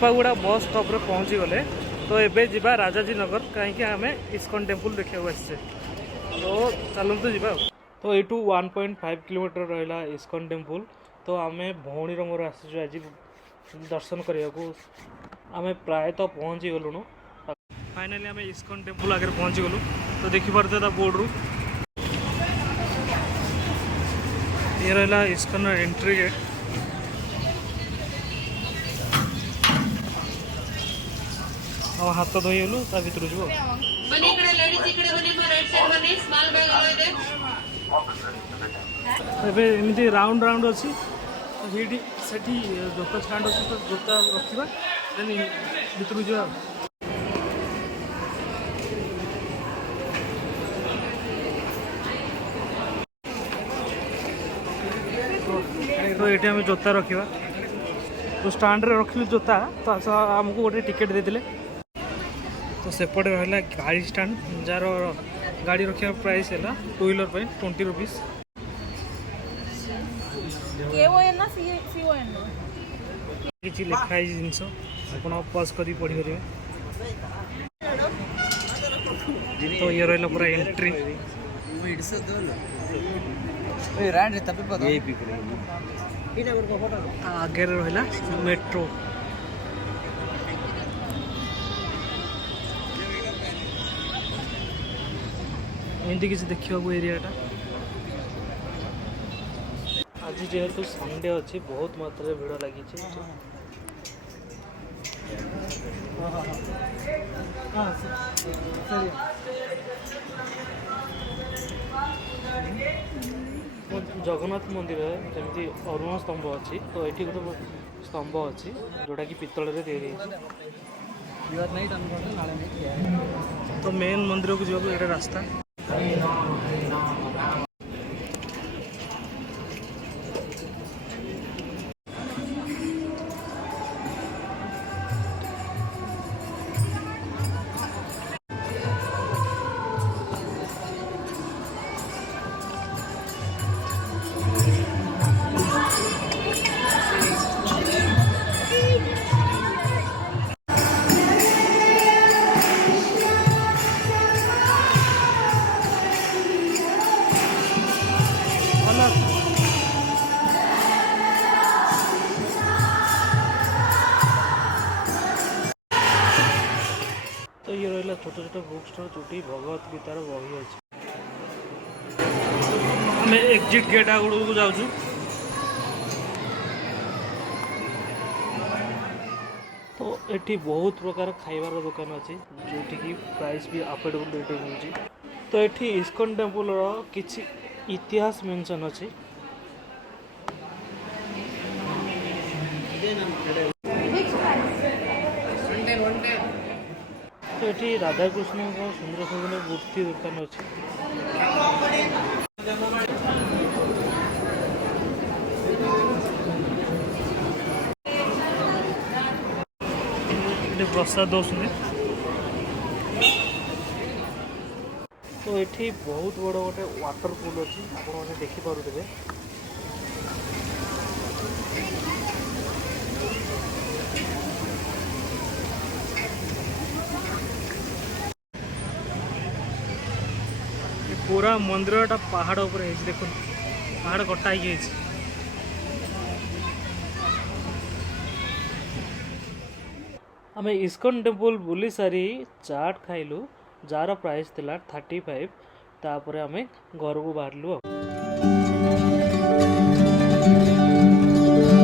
चंपागुड़ा bus stop रे पहुँची गले। तो एबे जीवा राजाजी नगर कहीं आम इस्कन टेम्पल देखा आसचे। तो चलतु जा। तो यू 1.5 किलोमीटर रहा इस्कन टेम्पल। तो आम भौणी मोर आसचु आज दर्शन करने को। आम प्रायतः पहुँची गलुणु। फाइनाली आम इस्कन टेम्पल आगे पहुँची गलु। तो देखिपे बोर्ड रू ये रहा इस्कन एंट्री गेट। और हाथ धोई गलु ता भीतर जीव। एमती राउंड राउंड अच्छी से जोता स्टाण्ड अच्छी। तो जोता रखा देन भीतर जा। तो ये आम जोता रखा। तो स्टाण्ड रे रखिलु जोता। तो आमको गोटे टिकेट देते। तो सेपटे रहा गाड़ी स्टाण्ड जार गाड़ी रखा प्राइस है 2 व्हीलर 20 रुपीज। किसी लिखाई जिनस आप पज कर पढ़ी पारे। तो ये रहा पूरा एंट्री। आगे रहा मेट्रो। एमती किसी देखा एरियाटा। आज जेहेतु संडे अच्छी बहुत मात्रा भिड़ लगी। जगन्नाथ मंदिर जमी अरुण स्तंभ अच्छी। तो ये गोटे स्तंभ अच्छी जोटा कि पितल तो मेन मंदिर को जाओ ये रास्ता। तो ये रहा छोट छोट बुक स्टोर जो भगवत गीतार बही अच्छे। आम एग्जिट गेट आगुड़ को जाऊँ। तो ये बहुत प्रकार खाइबार दुकान अच्छी जो कि प्राइस भी अफोर्डेबल रेट मिलूँ। तो ये इस्कन टेम्पल किसी इतिहास मेंशन अच्छी। तो ये राधाकृष्ण सुंदर सुंदर मूर्ति दुकान अच्छी। प्रसाद दौरान। तो ये बहुत बड़ गोटे वाटरफुल अच्छी आपने देखिपे। पूरा मंदिरटा पहाड़ उपर देखो पहाड़ कटा ही। आम इस्कन टेम्पल बुली सारी चाट खाइलु जार प्राइस थिला 35। तापर आम घर को बाहरलु।